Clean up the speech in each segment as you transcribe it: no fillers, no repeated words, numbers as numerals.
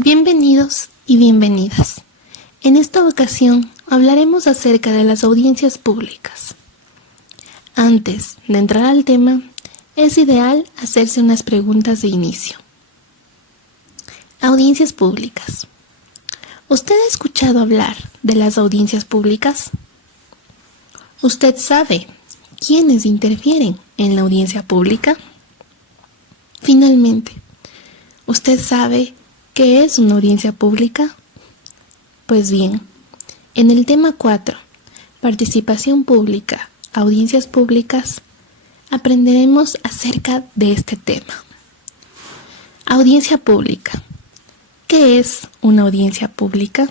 Bienvenidos y bienvenidas. En esta ocasión hablaremos acerca de las audiencias públicas. Antes de entrar al tema, es ideal hacerse unas preguntas de inicio. Audiencias públicas. ¿Usted ha escuchado hablar de las audiencias públicas? ¿Usted sabe quiénes interfieren en la audiencia pública? Finalmente, ¿usted sabe qué es una audiencia pública? Pues bien, en el tema 4, participación pública, audiencias públicas, aprenderemos acerca de este tema. Audiencia pública. ¿Qué es una audiencia pública?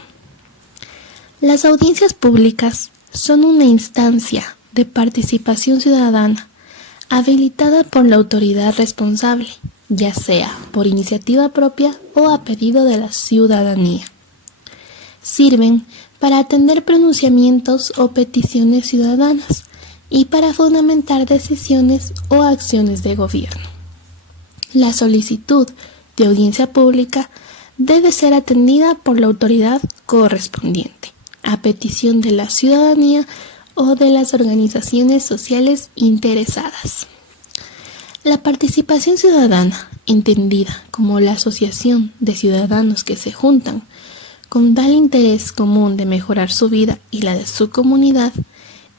Las audiencias públicas son una instancia de participación ciudadana habilitada por la autoridad responsable, ya sea por iniciativa propia o a pedido de la ciudadanía. Sirven para atender pronunciamientos o peticiones ciudadanas y para fundamentar decisiones o acciones de gobierno. La solicitud de audiencia pública debe ser atendida por la autoridad correspondiente, a petición de la ciudadanía o de las organizaciones sociales interesadas. La participación ciudadana, entendida como la asociación de ciudadanos que se juntan con tal interés común de mejorar su vida y la de su comunidad,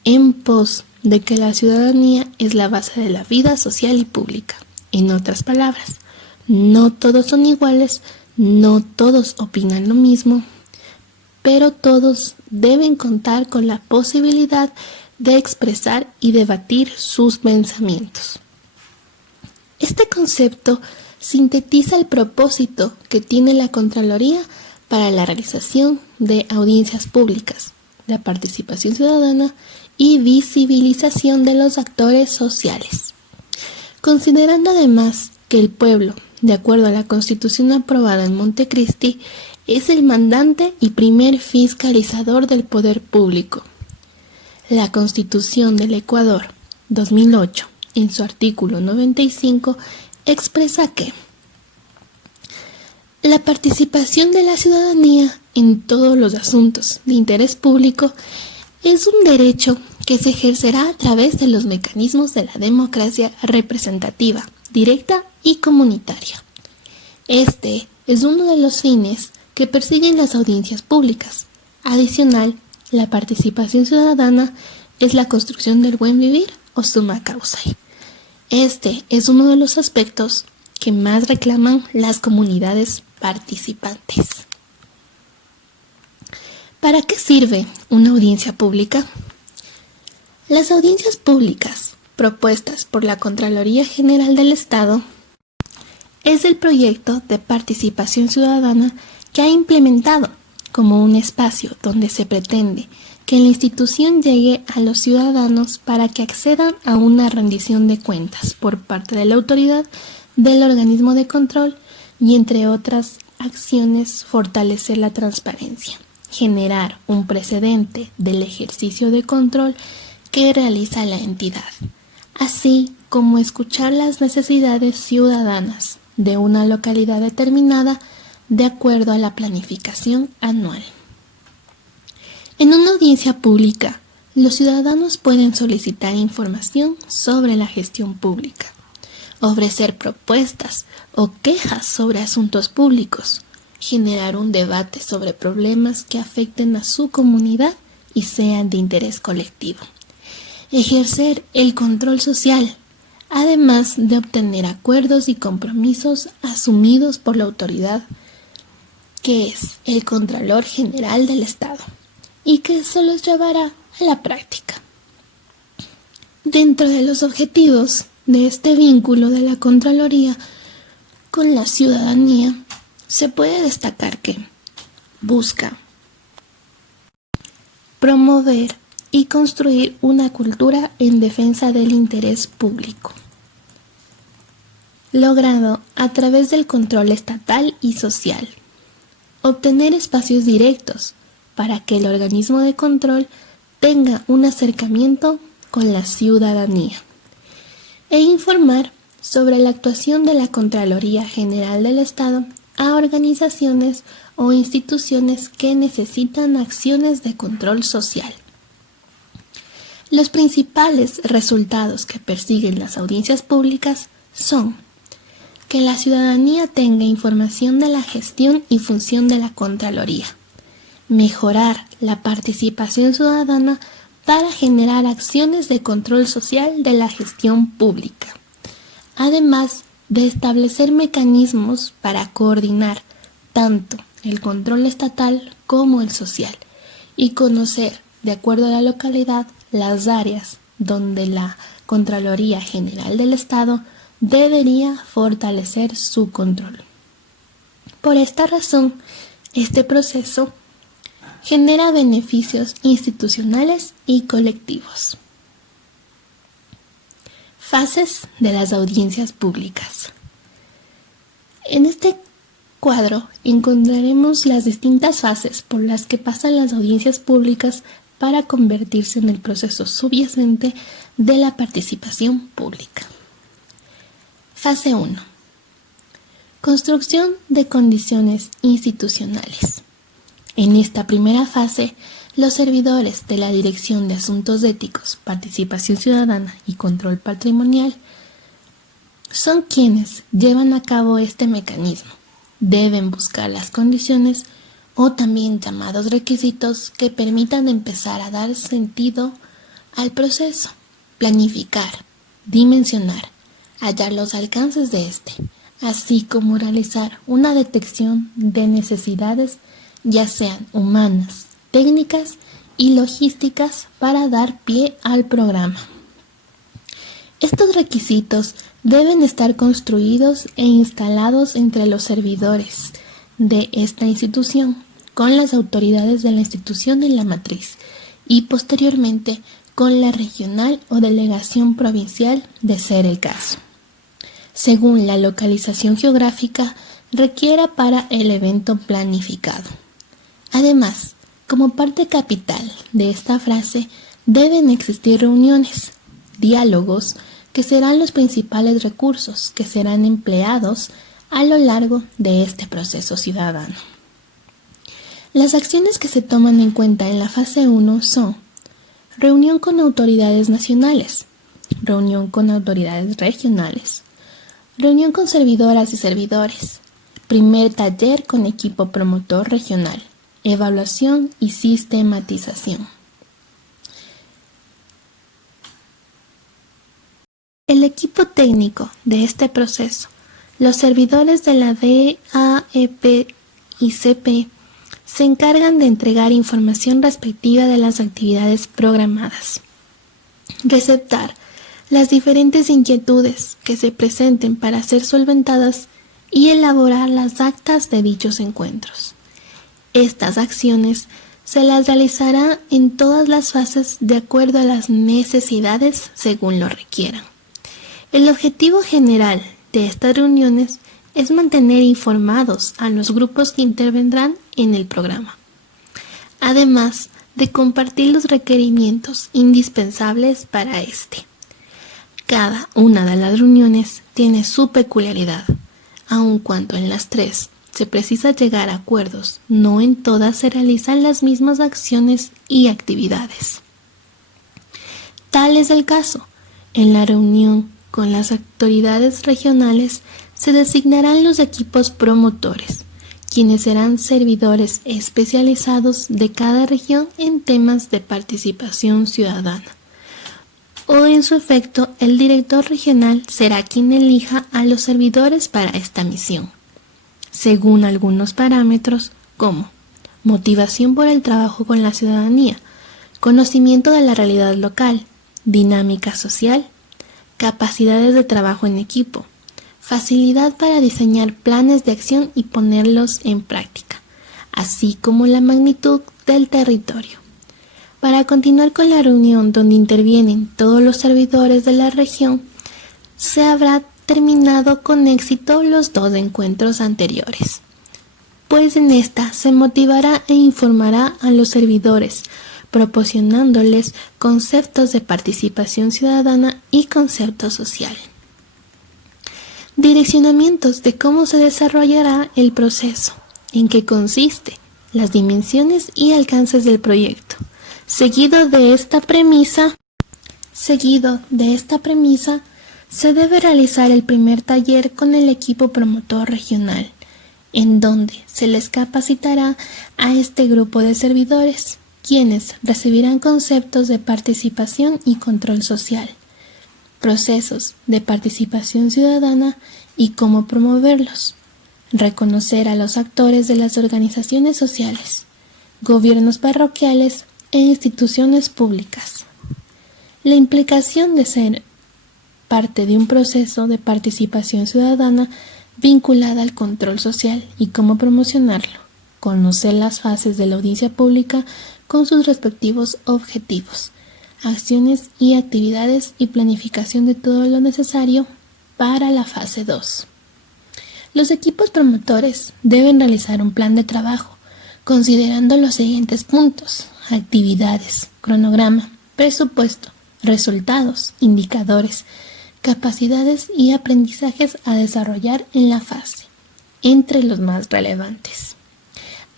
en pos de que la ciudadanía es la base de la vida social y pública. En otras palabras, no todos son iguales, no todos opinan lo mismo, pero todos deben contar con la posibilidad de expresar y debatir sus pensamientos. Este concepto sintetiza el propósito que tiene la Contraloría para la realización de audiencias públicas, la participación ciudadana y visibilización de los actores sociales. Considerando además que el pueblo, de acuerdo a la Constitución aprobada en Montecristi, es el mandante y primer fiscalizador del poder público. La Constitución del Ecuador, 2008, en su artículo 95, expresa que la participación de la ciudadanía en todos los asuntos de interés público es un derecho que se ejercerá a través de los mecanismos de la democracia representativa, directa y comunitaria. Este es uno de los fines que persiguen las audiencias públicas. Adicional, la participación ciudadana es la construcción del buen vivir o summa causae. Este es uno de los aspectos que más reclaman las comunidades participantes. ¿Para qué sirve una audiencia pública? Las audiencias públicas propuestas por la Contraloría General del Estado es el proyecto de participación ciudadana que ha implementado como un espacio donde se pretende que la institución llegue a los ciudadanos para que accedan a una rendición de cuentas por parte de la autoridad del organismo de control y, entre otras acciones, fortalecer la transparencia, generar un precedente del ejercicio de control que realiza la entidad, así como escuchar las necesidades ciudadanas de una localidad determinada de acuerdo a la planificación anual. En una audiencia pública, los ciudadanos pueden solicitar información sobre la gestión pública, ofrecer propuestas o quejas sobre asuntos públicos, generar un debate sobre problemas que afecten a su comunidad y sean de interés colectivo, ejercer el control social, además de obtener acuerdos y compromisos asumidos por la autoridad, que es el Contralor General del Estado, y que eso los llevará a la práctica. Dentro de los objetivos de este vínculo de la Contraloría con la ciudadanía, se puede destacar que busca promover y construir una cultura en defensa del interés público, logrado a través del control estatal y social, obtener espacios directos para que el organismo de control tenga un acercamiento con la ciudadanía e informar sobre la actuación de la Contraloría General del Estado a organizaciones o instituciones que necesitan acciones de control social. Los principales resultados que persiguen las audiencias públicas son que la ciudadanía tenga información de la gestión y función de la Contraloría, mejorar la participación ciudadana para generar acciones de control social de la gestión pública, además de establecer mecanismos para coordinar tanto el control estatal como el social y conocer, de acuerdo a la localidad, las áreas donde la Contraloría General del Estado debería fortalecer su control. Por esta razón, este proceso genera beneficios institucionales y colectivos. Fases de las audiencias públicas. En este cuadro encontraremos las distintas fases por las que pasan las audiencias públicas para convertirse en el proceso subyacente de la participación pública. Fase 1. Construcción de condiciones institucionales. En esta primera fase, los servidores de la Dirección de Asuntos Éticos, Participación Ciudadana y Control Patrimonial son quienes llevan a cabo este mecanismo. Deben buscar las condiciones o también llamados requisitos que permitan empezar a dar sentido al proceso, planificar, dimensionar, hallar los alcances de este, así como realizar una detección de necesidades, ya sean humanas, técnicas y logísticas para dar pie al programa. Estos requisitos deben estar construidos e instalados entre los servidores de esta institución, con las autoridades de la institución en la matriz y posteriormente con la regional o delegación provincial de ser el caso, según la localización geográfica requiera para el evento planificado. Además, como parte capital de esta frase, deben existir reuniones, diálogos, que serán los principales recursos que serán empleados a lo largo de este proceso ciudadano. Las acciones que se toman en cuenta en la fase 1 son reunión con autoridades nacionales, reunión con autoridades regionales, reunión con servidoras y servidores, primer taller con equipo promotor regional, evaluación y sistematización. El equipo técnico de este proceso, los servidores de la DAEP y CP, se encargan de entregar información respectiva de las actividades programadas, receptar las diferentes inquietudes que se presenten para ser solventadas y elaborar las actas de dichos encuentros. Estas acciones se las realizará en todas las fases de acuerdo a las necesidades según lo requieran. El objetivo general de estas reuniones es mantener informados a los grupos que intervendrán en el programa, además de compartir los requerimientos indispensables para este. Cada una de las reuniones tiene su peculiaridad, aun cuando en las tres se precisa llegar a acuerdos, no en todas se realizan las mismas acciones y actividades. Tal es el caso. En la reunión con las autoridades regionales se designarán los equipos promotores, quienes serán servidores especializados de cada región en temas de participación ciudadana. O en su efecto, el director regional será quien elija a los servidores para esta misión, según algunos parámetros como motivación por el trabajo con la ciudadanía, conocimiento de la realidad local, dinámica social, capacidades de trabajo en equipo, facilidad para diseñar planes de acción y ponerlos en práctica, así como la magnitud del territorio. Para continuar con la reunión donde intervienen todos los servidores de la región, se habrá terminado con éxito los 2 encuentros anteriores, pues en esta se motivará e informará a los servidores, proporcionándoles conceptos de participación ciudadana y concepto social. Direccionamientos de cómo se desarrollará el proceso, en qué consiste, las dimensiones y alcances del proyecto. Seguido de esta premisa, se debe realizar el primer taller con el equipo promotor regional, en donde se les capacitará a este grupo de servidores, quienes recibirán conceptos de participación y control social, procesos de participación ciudadana y cómo promoverlos, reconocer a los actores de las organizaciones sociales, gobiernos parroquiales e instituciones públicas. La implicación de ser parte de un proceso de participación ciudadana vinculada al control social y cómo promocionarlo, conocer las fases de la audiencia pública con sus respectivos objetivos, acciones y actividades y planificación de todo lo necesario para la fase 2. Los equipos promotores deben realizar un plan de trabajo considerando los siguientes puntos: actividades, cronograma, presupuesto, resultados, indicadores, capacidades y aprendizajes a desarrollar en la fase, entre los más relevantes.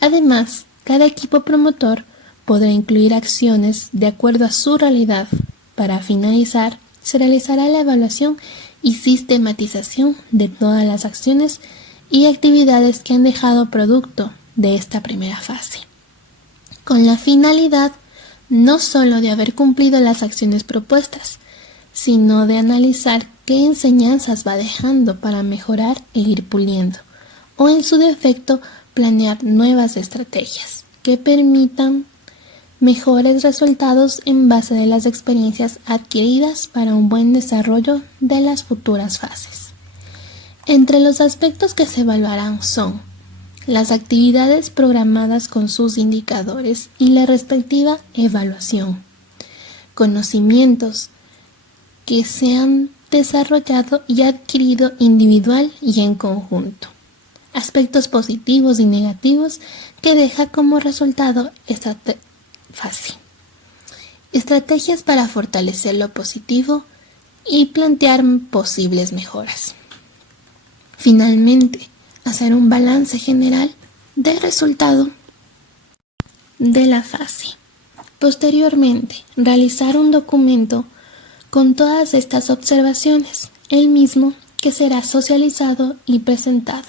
Además, cada equipo promotor podrá incluir acciones de acuerdo a su realidad. Para finalizar, se realizará la evaluación y sistematización de todas las acciones y actividades que han dejado producto de esta primera fase, con la finalidad no solo de haber cumplido las acciones propuestas, sino de analizar qué enseñanzas va dejando para mejorar e ir puliendo, o en su defecto, planear nuevas estrategias que permitan mejores resultados en base de las experiencias adquiridas para un buen desarrollo de las futuras fases. Entre los aspectos que se evaluarán son las actividades programadas con sus indicadores y la respectiva evaluación, conocimientos que se han desarrollado y adquirido individual y en conjunto, aspectos positivos y negativos que deja como resultado esta fase, estrategias para fortalecer lo positivo y plantear posibles mejoras. Finalmente, hacer un balance general del resultado de la fase. Posteriormente, realizar un documento con todas estas observaciones, el mismo que será socializado y presentado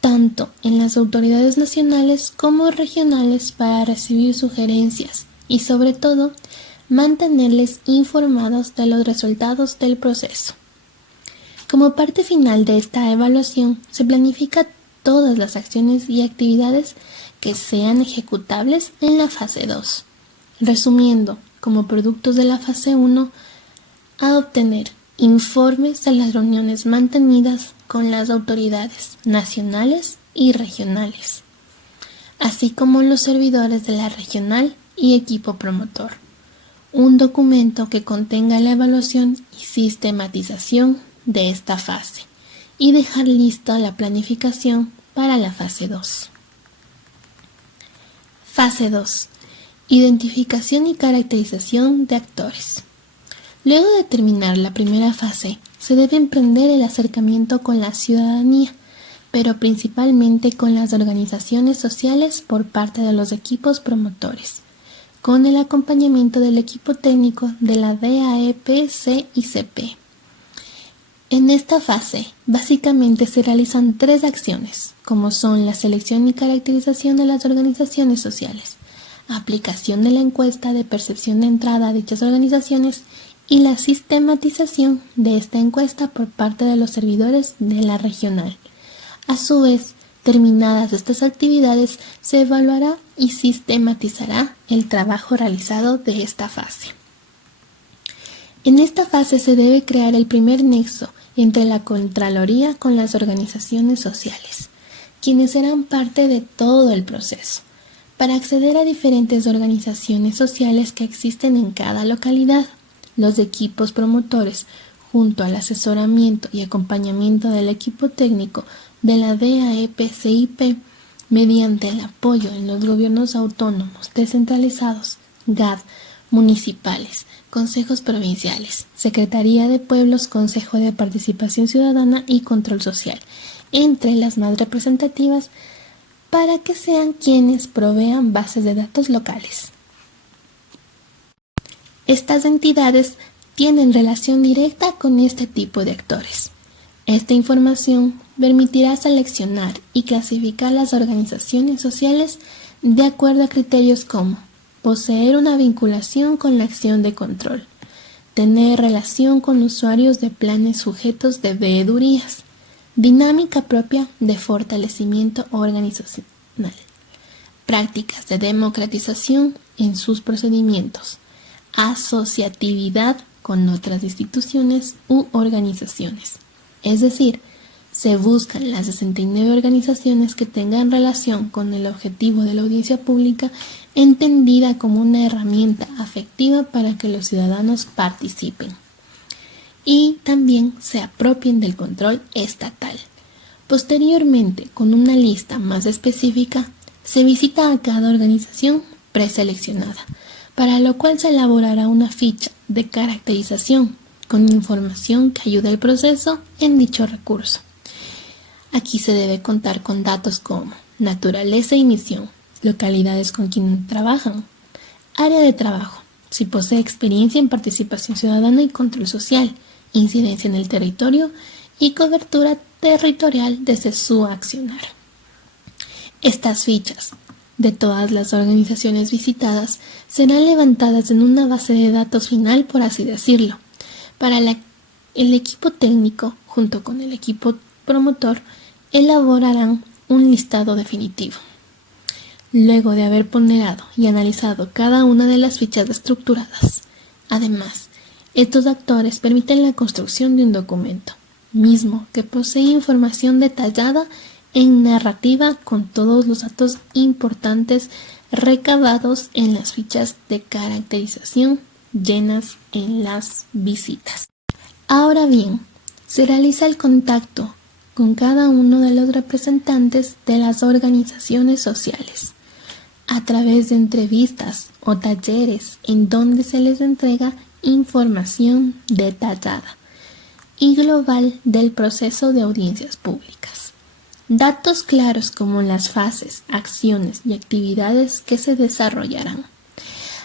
tanto en las autoridades nacionales como regionales para recibir sugerencias y sobre todo mantenerles informados de los resultados del proceso. Como parte final de esta evaluación se planifica todas las acciones y actividades que sean ejecutables en la fase 2, resumiendo como productos de la fase 1 a obtener informes de las reuniones mantenidas con las autoridades nacionales y regionales, así como los servidores de la regional y equipo promotor. Un documento que contenga la evaluación y sistematización de esta fase y dejar lista la planificación para la fase 2. Fase 2. Identificación y caracterización de actores. Luego de terminar la primera fase, se debe emprender el acercamiento con la ciudadanía, pero principalmente con las organizaciones sociales por parte de los equipos promotores, con el acompañamiento del equipo técnico de la DAEP, C y CP. En esta fase, básicamente se realizan 3 acciones, como son la selección y caracterización de las organizaciones sociales, aplicación de la encuesta de percepción de entrada a dichas organizaciones y la sistematización de esta encuesta por parte de los servidores de la regional. A su vez, terminadas estas actividades, se evaluará y sistematizará el trabajo realizado de esta fase. En esta fase se debe crear el primer nexo entre la Contraloría con las organizaciones sociales, quienes serán parte de todo el proceso, para acceder a diferentes organizaciones sociales que existen en cada localidad. Los equipos promotores, junto al asesoramiento y acompañamiento del equipo técnico de la DAEP-CIP, mediante el apoyo en los gobiernos autónomos descentralizados, GAD, municipales, consejos provinciales, Secretaría de Pueblos, Consejo de Participación Ciudadana y Control Social, entre las más representativas, para que sean quienes provean bases de datos locales. Estas entidades tienen relación directa con este tipo de actores. Esta información permitirá seleccionar y clasificar las organizaciones sociales de acuerdo a criterios como poseer una vinculación con la acción de control, tener relación con usuarios de planes sujetos de veedurías, dinámica propia de fortalecimiento organizacional, prácticas de democratización en sus procedimientos, asociatividad con otras instituciones u organizaciones. Es decir, se buscan las 69 organizaciones que tengan relación con el objetivo de la audiencia pública, entendida como una herramienta afectiva para que los ciudadanos participen y también se apropien del control estatal. Posteriormente, con una lista más específica, se visita a cada organización preseleccionada, para lo cual se elaborará una ficha de caracterización con información que ayude al proceso en dicho recurso. Aquí se debe contar con datos como naturaleza y misión, localidades con quien trabajan, área de trabajo, si posee experiencia en participación ciudadana y control social, incidencia en el territorio y cobertura territorial desde su accionar. Estas fichas de todas las organizaciones visitadas serán levantadas en una base de datos final, por así decirlo. Para el equipo técnico, junto con el equipo promotor, elaborarán un listado definitivo. Luego de haber ponderado y analizado cada una de las fichas estructuradas. Además, estos actores permiten la construcción de un documento, mismo que posee información detallada en narrativa con todos los datos importantes recabados en las fichas de caracterización llenas en las visitas. Ahora bien, se realiza el contacto con cada uno de los representantes de las organizaciones sociales a través de entrevistas o talleres en donde se les entrega información detallada y global del proceso de audiencias públicas. Datos claros como las fases, acciones y actividades que se desarrollarán.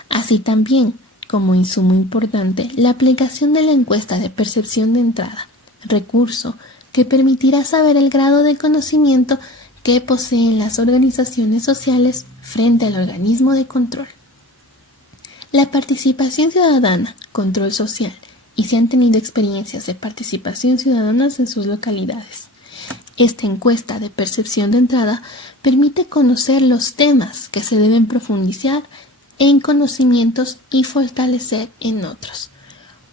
Así también, como insumo importante, la aplicación de la encuesta de percepción de entrada, recurso que permitirá saber el grado de conocimiento que poseen las organizaciones sociales frente al organismo de control. La participación ciudadana, control social, y si han tenido experiencias de participación ciudadana en sus localidades. Esta encuesta de percepción de entrada permite conocer los temas que se deben profundizar en conocimientos y fortalecer en otros.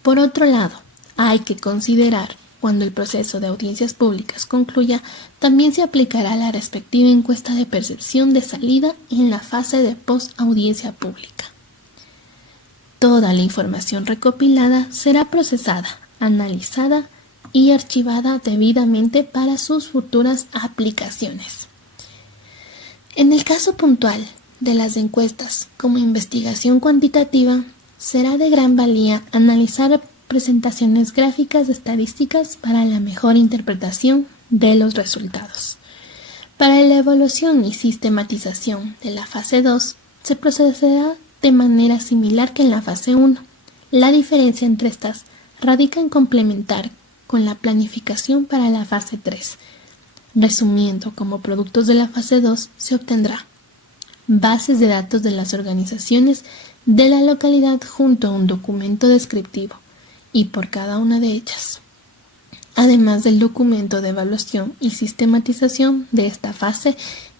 Por otro lado, hay que considerar, cuando el proceso de audiencias públicas concluya, también se aplicará la respectiva encuesta de percepción de salida en la fase de post-audiencia pública. Toda la información recopilada será procesada, analizada y archivada debidamente para sus futuras aplicaciones. En el caso puntual de las encuestas como investigación cuantitativa, será de gran valía analizar presentaciones gráficas de estadísticas para la mejor interpretación de los resultados. Para la evaluación y sistematización de la fase 2, se procederá de manera similar que en la fase 1. La diferencia entre estas radica en complementar con la planificación para la fase 3. Resumiendo, como productos de la fase 2 se obtendrá bases de datos de las organizaciones de la localidad junto a un documento descriptivo y por cada una de ellas, además del documento de evaluación y sistematización de esta fase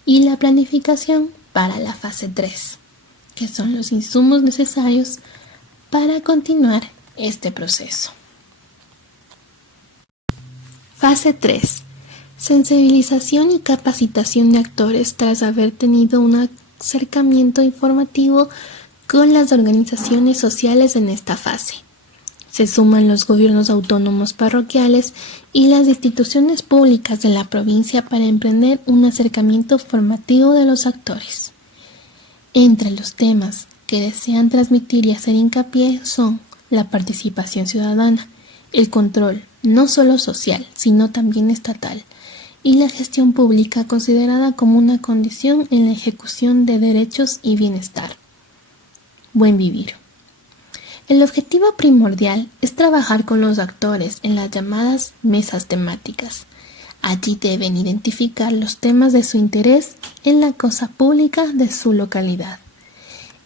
y la planificación para la fase 3, que son los insumos necesarios para continuar este proceso. Fase 3. Sensibilización y capacitación de actores tras haber tenido un acercamiento informativo con las organizaciones sociales en esta fase. Se suman los gobiernos autónomos parroquiales y las instituciones públicas de la provincia para emprender un acercamiento formativo de los actores. Entre los temas que que desean transmitir y hacer hincapié son la participación ciudadana, el control no solo social, sino también estatal, y la gestión pública considerada como una condición en la ejecución de derechos y bienestar. Buen vivir. El objetivo primordial es trabajar con los actores en las llamadas mesas temáticas. Allí deben identificar los temas de su interés en la cosa pública de su localidad.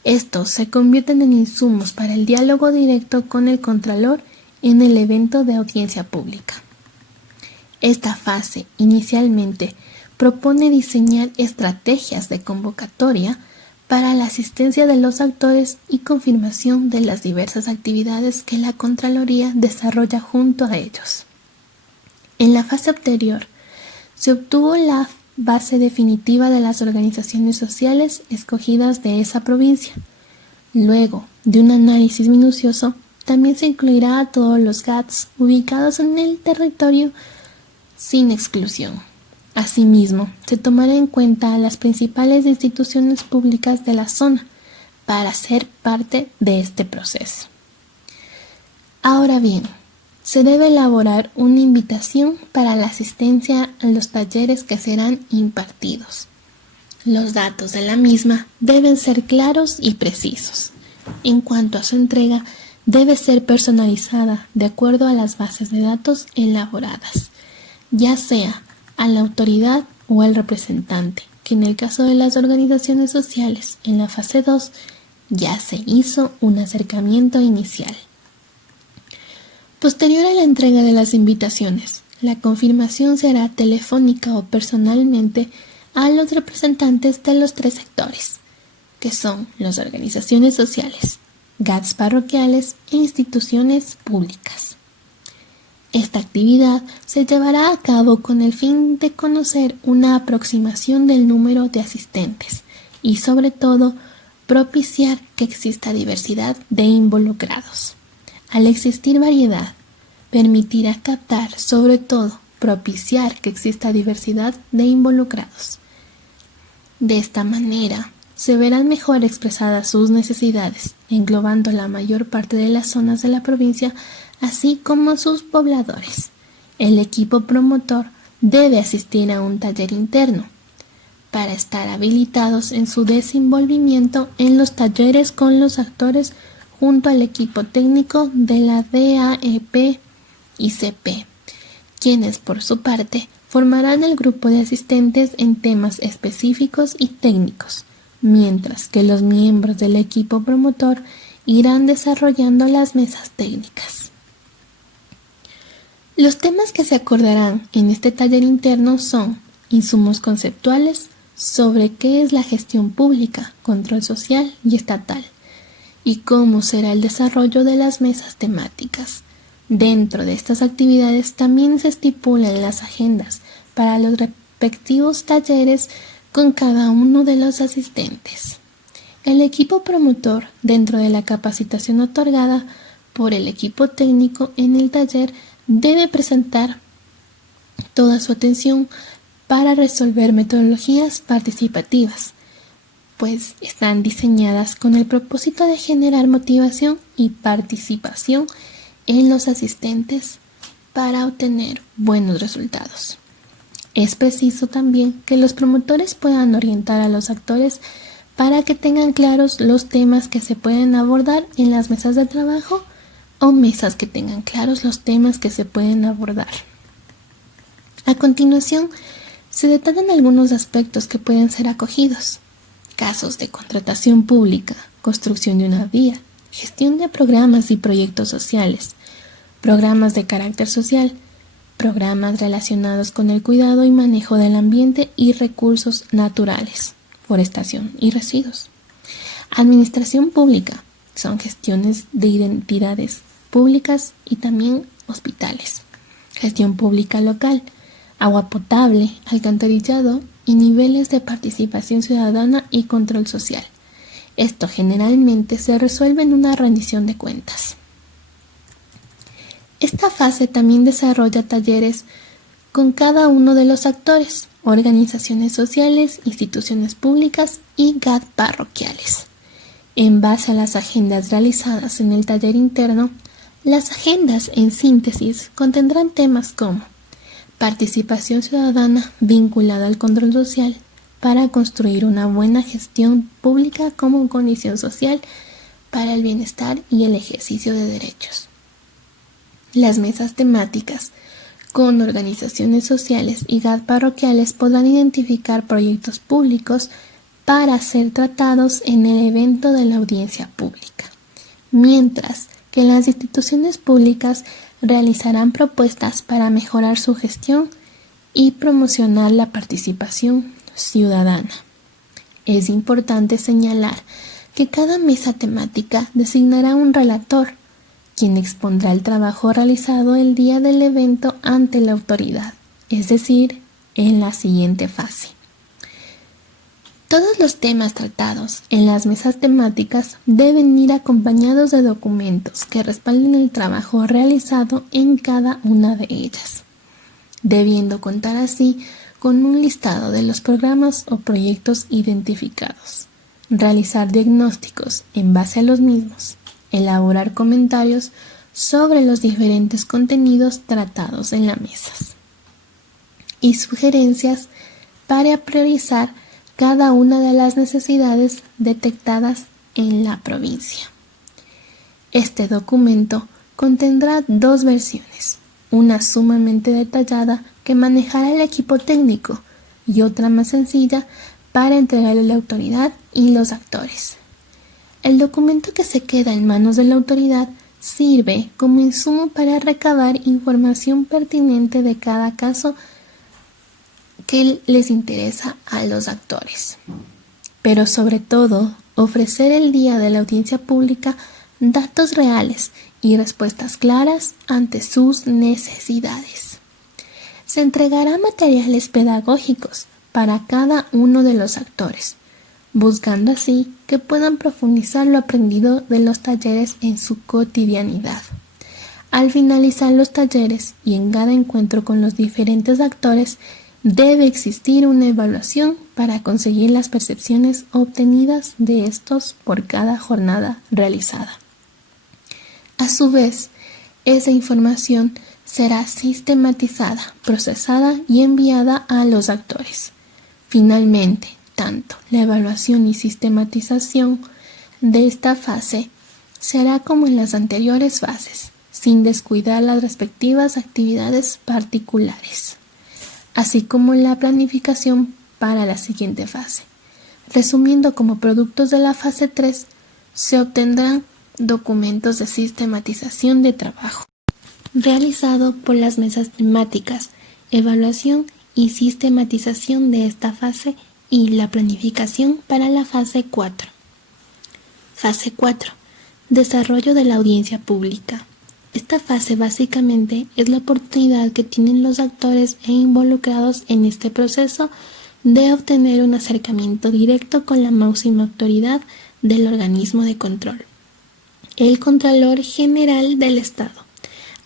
Estos se convierten en insumos para el diálogo directo con el Contralor en el evento de audiencia pública. Esta fase inicialmente propone diseñar estrategias de convocatoria para la asistencia de los actores y confirmación de las diversas actividades que la Contraloría desarrolla junto a ellos. En la fase anterior, se obtuvo la base definitiva de las organizaciones sociales escogidas de esa provincia. Luego de un análisis minucioso, también se incluirá a todos los GATS ubicados en el territorio sin exclusión. Asimismo, se tomará en cuenta a las principales instituciones públicas de la zona para ser parte de este proceso. Ahora bien, se debe elaborar una invitación para la asistencia a los talleres que serán impartidos. Los datos de la misma deben ser claros y precisos. En cuanto a su entrega, debe ser personalizada de acuerdo a las bases de datos elaboradas, ya sea a la autoridad o al representante, que en el caso de las organizaciones sociales, en la fase 2, ya se hizo un acercamiento inicial. Posterior a la entrega de las invitaciones, la confirmación se hará telefónica o personalmente a los representantes de los 3 sectores, que son las organizaciones sociales, GATS parroquiales e instituciones públicas. Esta actividad se llevará a cabo con el fin de conocer una aproximación del número de asistentes y, sobre todo, propiciar que exista diversidad de involucrados. Al existir variedad, permitirá captar, sobre todo, propiciar que exista diversidad de involucrados. De esta manera, se verán mejor expresadas sus necesidades, englobando la mayor parte de las zonas de la provincia, así como sus pobladores. El equipo promotor debe asistir a un taller interno para estar habilitados en su desenvolvimiento en los talleres con los actores junto al equipo técnico de la DAEP y CP, quienes por su parte formarán el grupo de asistentes en temas específicos y técnicos, mientras que los miembros del equipo promotor irán desarrollando las mesas técnicas. Los temas que se acordarán en este taller interno son insumos conceptuales sobre qué es la gestión pública, control social y estatal, y cómo será el desarrollo de las mesas temáticas. Dentro de estas actividades también se estipulan las agendas para los respectivos talleres con cada uno de los asistentes. El equipo promotor, dentro de la capacitación otorgada por el equipo técnico en el taller, debe presentar toda su atención para resolver metodologías participativas, pues están diseñadas con el propósito de generar motivación y participación en los asistentes para obtener buenos resultados. Es preciso también que los promotores puedan orientar a los actores para que tengan claros los temas que se pueden abordar en las mesas de trabajo o mesas que tengan claros los temas que se pueden abordar. A continuación, se detallan algunos aspectos que pueden ser acogidos: casos de contratación pública, construcción de una vía, gestión de programas y proyectos sociales, programas de carácter social, programas relacionados con el cuidado y manejo del ambiente y recursos naturales, forestación y residuos. Administración pública, son gestiones de identidades públicas y también hospitales. Gestión pública local, agua potable, alcantarillado y niveles de participación ciudadana y control social. Esto generalmente se resuelve en una rendición de cuentas. Esta fase también desarrolla talleres con cada uno de los actores, organizaciones sociales, instituciones públicas y GAT parroquiales. En base a las agendas realizadas en el taller interno, las agendas, en síntesis, contendrán temas como participación ciudadana vinculada al control social para construir una buena gestión pública como condición social para el bienestar y el ejercicio de derechos. Las mesas temáticas con organizaciones sociales y GAD parroquiales podrán identificar proyectos públicos para ser tratados en el evento de la audiencia pública, mientras que las instituciones públicas realizarán propuestas para mejorar su gestión y promocionar la participación ciudadana. Es importante señalar que cada mesa temática designará un relator, quien expondrá el trabajo realizado el día del evento ante la autoridad, es decir, en la siguiente fase. Todos los temas tratados en las mesas temáticas deben ir acompañados de documentos que respalden el trabajo realizado en cada una de ellas, debiendo contar así con un listado de los programas o proyectos identificados, realizar diagnósticos en base a los mismos, elaborar comentarios sobre los diferentes contenidos tratados en las mesas y sugerencias para priorizar cada una de las necesidades detectadas en la provincia. Este documento contendrá dos versiones, una sumamente detallada que manejará el equipo técnico y otra más sencilla para entregarle a la autoridad y los actores. El documento que se queda en manos de la autoridad sirve como insumo para recabar información pertinente de cada caso que les interesa a los actores, pero sobre todo ofrecer el día de la audiencia pública datos reales y respuestas claras ante sus necesidades. Se entregará materiales pedagógicos para cada uno de los actores, buscando así que puedan profundizar lo aprendido de los talleres en su cotidianidad. Al finalizar los talleres y en cada encuentro con los diferentes actores, debe existir una evaluación para conseguir las percepciones obtenidas de estos por cada jornada realizada. A su vez, esa información será sistematizada, procesada y enviada a los actores. Finalmente, tanto la evaluación y sistematización de esta fase será como en las anteriores fases, sin descuidar las respectivas actividades particulares, así como la planificación para la siguiente fase. Resumiendo, como productos de la fase 3, se obtendrán documentos de sistematización de trabajo, realizado por las mesas temáticas, evaluación y sistematización de esta fase y la planificación para la fase 4. Fase 4. Desarrollo de la audiencia pública. Esta fase básicamente es la oportunidad que tienen los actores e involucrados en este proceso de obtener un acercamiento directo con la máxima autoridad del organismo de control, el Contralor General del Estado,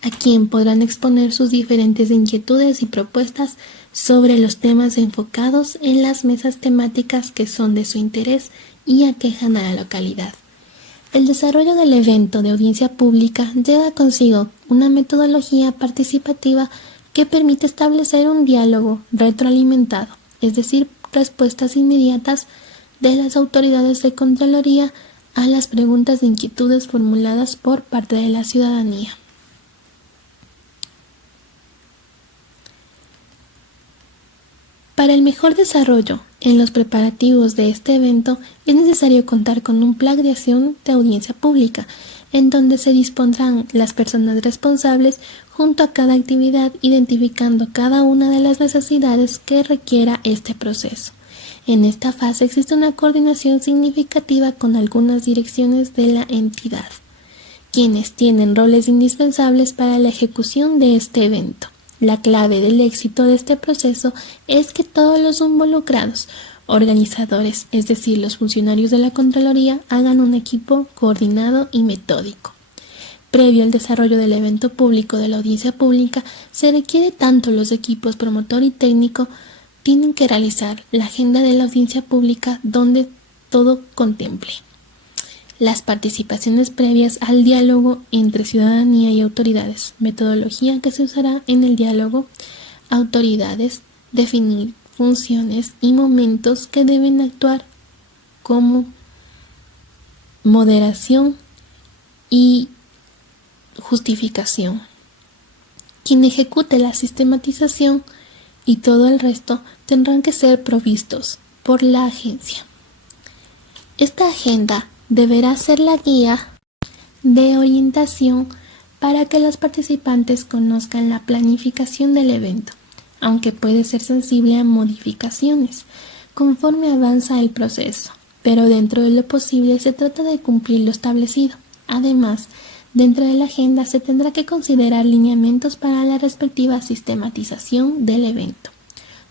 a quien podrán exponer sus diferentes inquietudes y propuestas sobre los temas enfocados en las mesas temáticas que son de su interés y aquejan a la localidad. El desarrollo del evento de audiencia pública lleva consigo una metodología participativa que permite establecer un diálogo retroalimentado, es decir, respuestas inmediatas de las autoridades de Contraloría a las preguntas e inquietudes formuladas por parte de la ciudadanía. Para el mejor desarrollo en los preparativos de este evento es necesario contar con un plan de acción de audiencia pública, en donde se dispondrán las personas responsables junto a cada actividad, identificando cada una de las necesidades que requiera este proceso. En esta fase existe una coordinación significativa con algunas direcciones de la entidad, quienes tienen roles indispensables para la ejecución de este evento. La clave del éxito de este proceso es que todos los involucrados, organizadores, es decir, los funcionarios de la Contraloría, hagan un equipo coordinado y metódico. Previo al desarrollo del evento público de la audiencia pública, se requiere tanto los equipos promotor y técnico tienen que realizar la agenda de la audiencia pública donde todo contemple las participaciones previas al diálogo entre ciudadanía y autoridades, metodología que se usará en el diálogo, autoridades, definir funciones y momentos que deben actuar como moderación y justificación. Quien ejecute la sistematización y todo el resto tendrán que ser provistos por la agencia. Esta agenda deberá ser la guía de orientación para que los participantes conozcan la planificación del evento, aunque puede ser sensible a modificaciones conforme avanza el proceso, pero dentro de lo posible se trata de cumplir lo establecido. Además, dentro de la agenda se tendrá que considerar lineamientos para la respectiva sistematización del evento,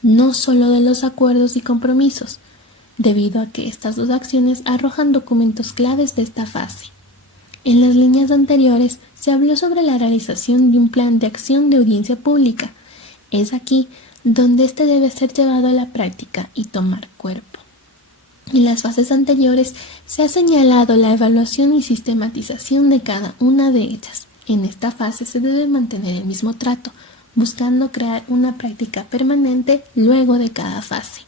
no solo de los acuerdos y compromisos, debido a que estas dos acciones arrojan documentos claves de esta fase. En las líneas anteriores se habló sobre la realización de un plan de acción de audiencia pública. Es aquí donde este debe ser llevado a la práctica y tomar cuerpo. En las fases anteriores se ha señalado la evaluación y sistematización de cada una de ellas. En esta fase se debe mantener el mismo trato, buscando crear una práctica permanente luego de cada fase.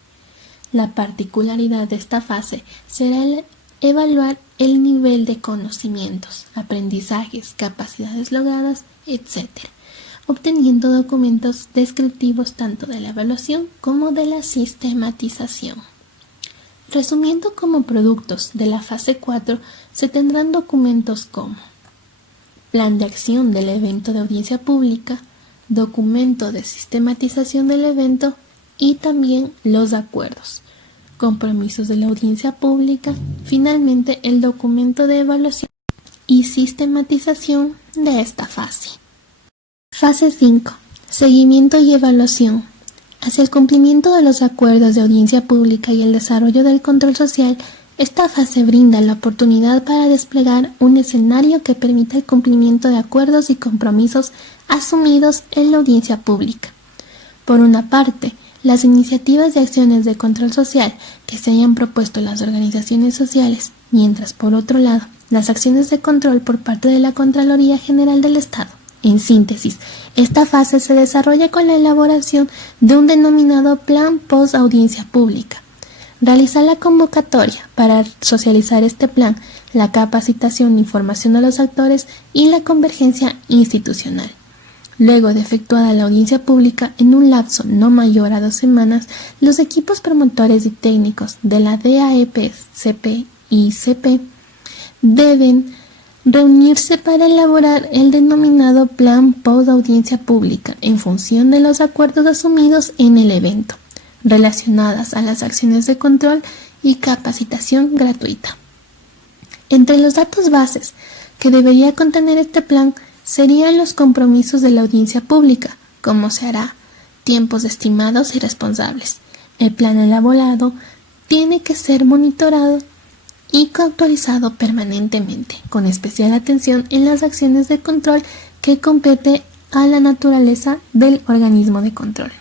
La particularidad de esta fase será el evaluar el nivel de conocimientos, aprendizajes, capacidades logradas, etc., obteniendo documentos descriptivos tanto de la evaluación como de la sistematización. Resumiendo, como productos de la fase 4 se tendrán documentos como plan de acción del evento de audiencia pública, documento de sistematización del evento y también los acuerdos, compromisos de la audiencia pública, finalmente el documento de evaluación y sistematización de esta fase. Fase 5. Seguimiento y evaluación. Hacia el cumplimiento de los acuerdos de audiencia pública y el desarrollo del control social, esta fase brinda la oportunidad para desplegar un escenario que permita el cumplimiento de acuerdos y compromisos asumidos en la audiencia pública. Por una parte, las iniciativas y acciones de control social que se hayan propuesto las organizaciones sociales, mientras por otro lado, las acciones de control por parte de la Contraloría General del Estado. En síntesis, esta fase se desarrolla con la elaboración de un denominado plan post-audiencia pública. Realizar la convocatoria para socializar este plan, la capacitación e información a los actores y la convergencia institucional. Luego de efectuada la audiencia pública, en un lapso no mayor a 2 semanas, los equipos promotores y técnicos de la DAEP, CP y CP deben reunirse para elaborar el denominado plan post-audiencia pública en función de los acuerdos asumidos en el evento, relacionadas a las acciones de control y capacitación gratuita. Entre los datos bases que debería contener este plan serían los compromisos de la audiencia pública, cómo se hará, tiempos estimados y responsables. El plan elaborado tiene que ser monitorado y actualizado permanentemente, con especial atención en las acciones de control que compete a la naturaleza del organismo de control.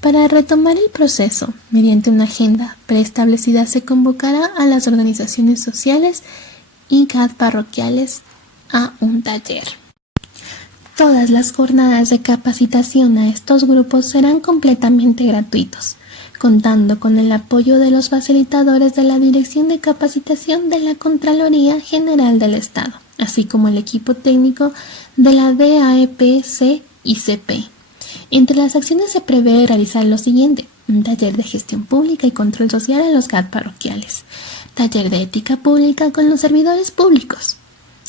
Para retomar el proceso, mediante una agenda preestablecida se convocará a las organizaciones sociales y CAD parroquiales a un taller. Todas las jornadas de capacitación a estos grupos serán completamente gratuitos, contando con el apoyo de los facilitadores de la Dirección de Capacitación de la Contraloría General del Estado, así como el equipo técnico de la DAEP-C y CP. Entre las acciones se prevé realizar lo siguiente: un taller de gestión pública y control social a los CAD parroquiales, taller de ética pública con los servidores públicos.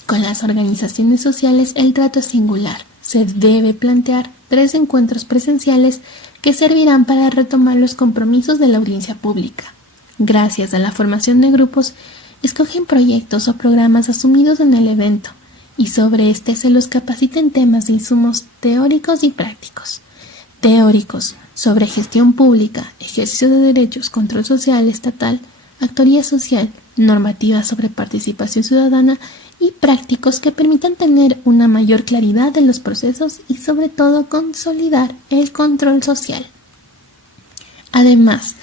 Con las organizaciones sociales el trato es singular. Se debe plantear 3 encuentros presenciales que servirán para retomar los compromisos de la audiencia pública. Gracias a la formación de grupos, escogen proyectos o programas asumidos en el evento y sobre este se los capacita en temas de insumos teóricos y prácticos. Teóricos sobre gestión pública, ejercicio de derechos, control social estatal, actoría social, normativa sobre participación ciudadana y prácticos que permitan tener una mayor claridad de los procesos y sobre todo consolidar el control social. Además,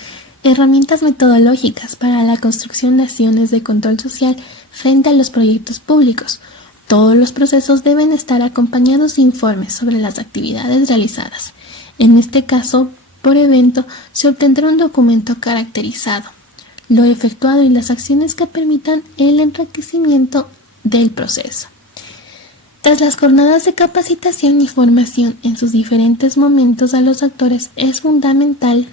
Herramientas metodológicas para la construcción de acciones de control social frente a los proyectos públicos. Todos los procesos deben estar acompañados de informes sobre las actividades realizadas. En este caso, por evento, se obtendrá un documento caracterizado, lo efectuado y las acciones que permitan el enriquecimiento del proceso. Tras las jornadas de capacitación y formación en sus diferentes momentos a los actores, es fundamental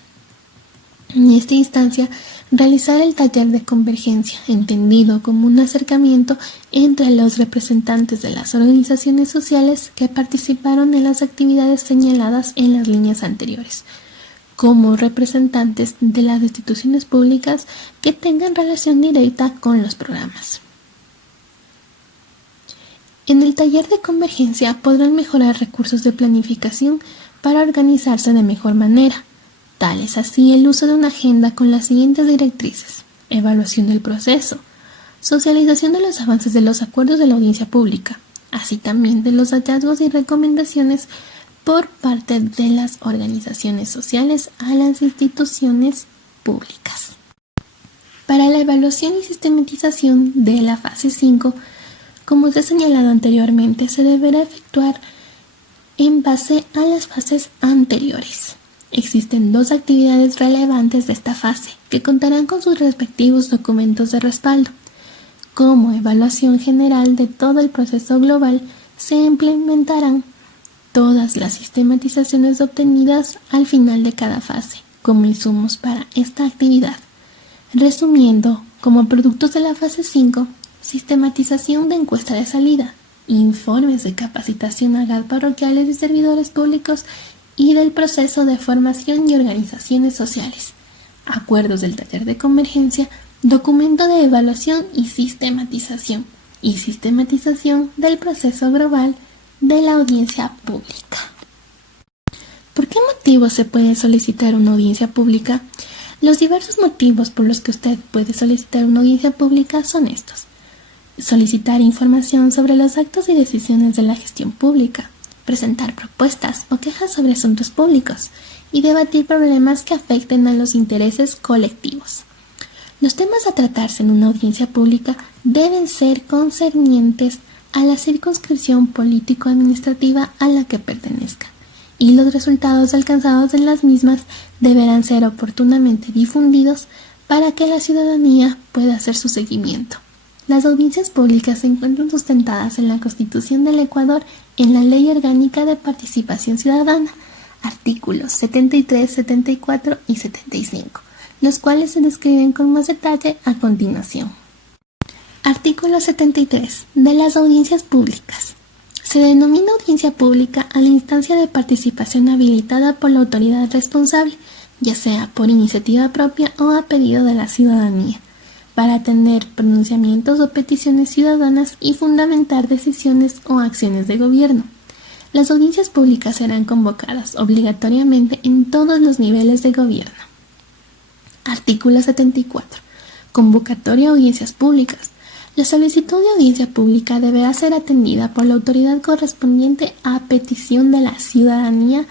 en esta instancia realizar el taller de convergencia, entendido como un acercamiento entre los representantes de las organizaciones sociales que participaron en las actividades señaladas en las líneas anteriores, como representantes de las instituciones públicas que tengan relación directa con los programas. En el taller de convergencia podrán mejorar recursos de planificación para organizarse de mejor manera. Tal es así el uso de una agenda con las siguientes directrices: evaluación del proceso, socialización de los avances de los acuerdos de la audiencia pública, así también de los hallazgos y recomendaciones por parte de las organizaciones sociales a las instituciones públicas. Para la evaluación y sistematización de la fase 5, como se ha señalado anteriormente, se deberá efectuar en base a las fases anteriores. Existen dos actividades relevantes de esta fase, que contarán con sus respectivos documentos de respaldo. Como evaluación general de todo el proceso global, se implementarán todas las sistematizaciones obtenidas al final de cada fase, como insumos para esta actividad. Resumiendo, como productos de la fase 5, sistematización de encuesta de salida, informes de capacitación a GAD parroquiales y servidores públicos y del proceso de formación y organizaciones sociales, acuerdos del taller de convergencia, documento de evaluación y sistematización del proceso global de la audiencia pública. ¿Por qué motivos se puede solicitar una audiencia pública? Los diversos motivos por los que usted puede solicitar una audiencia pública son estos: solicitar información sobre los actos y decisiones de la gestión pública, presentar propuestas o quejas sobre asuntos públicos y debatir problemas que afecten a los intereses colectivos. Los temas a tratarse en una audiencia pública deben ser concernientes a la circunscripción político-administrativa a la que pertenezca, y los resultados alcanzados en las mismas deberán ser oportunamente difundidos para que la ciudadanía pueda hacer su seguimiento. Las audiencias públicas se encuentran sustentadas en la Constitución del Ecuador, en la Ley Orgánica de Participación Ciudadana, artículos 73, 74 y 75, los cuales se describen con más detalle a continuación. Artículo 73. De las audiencias públicas. Se denomina audiencia pública a la instancia de participación habilitada por la autoridad responsable, ya sea por iniciativa propia o a pedido de la ciudadanía, para atender pronunciamientos o peticiones ciudadanas y fundamentar decisiones o acciones de gobierno. Las audiencias públicas serán convocadas obligatoriamente en todos los niveles de gobierno. Artículo 74. Convocatoria a audiencias públicas. La solicitud de audiencia pública deberá ser atendida por la autoridad correspondiente a petición de la ciudadanía,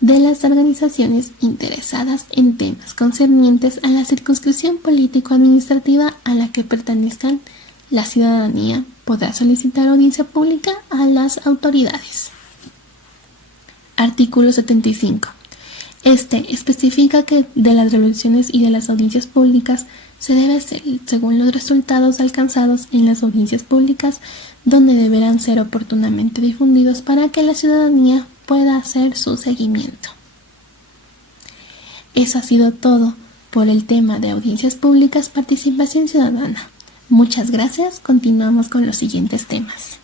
de las organizaciones interesadas en temas concernientes a la circunscripción político-administrativa a la que pertenezcan. La ciudadanía podrá solicitar audiencia pública a las autoridades. Artículo 75. Este especifica que de las resoluciones y de las audiencias públicas se debe hacer según los resultados alcanzados en las audiencias públicas, donde deberán ser oportunamente difundidos para que la ciudadanía pueda hacer su seguimiento. Eso ha sido todo por el tema de audiencias públicas, participación ciudadana. Muchas gracias. Continuamos con los siguientes temas.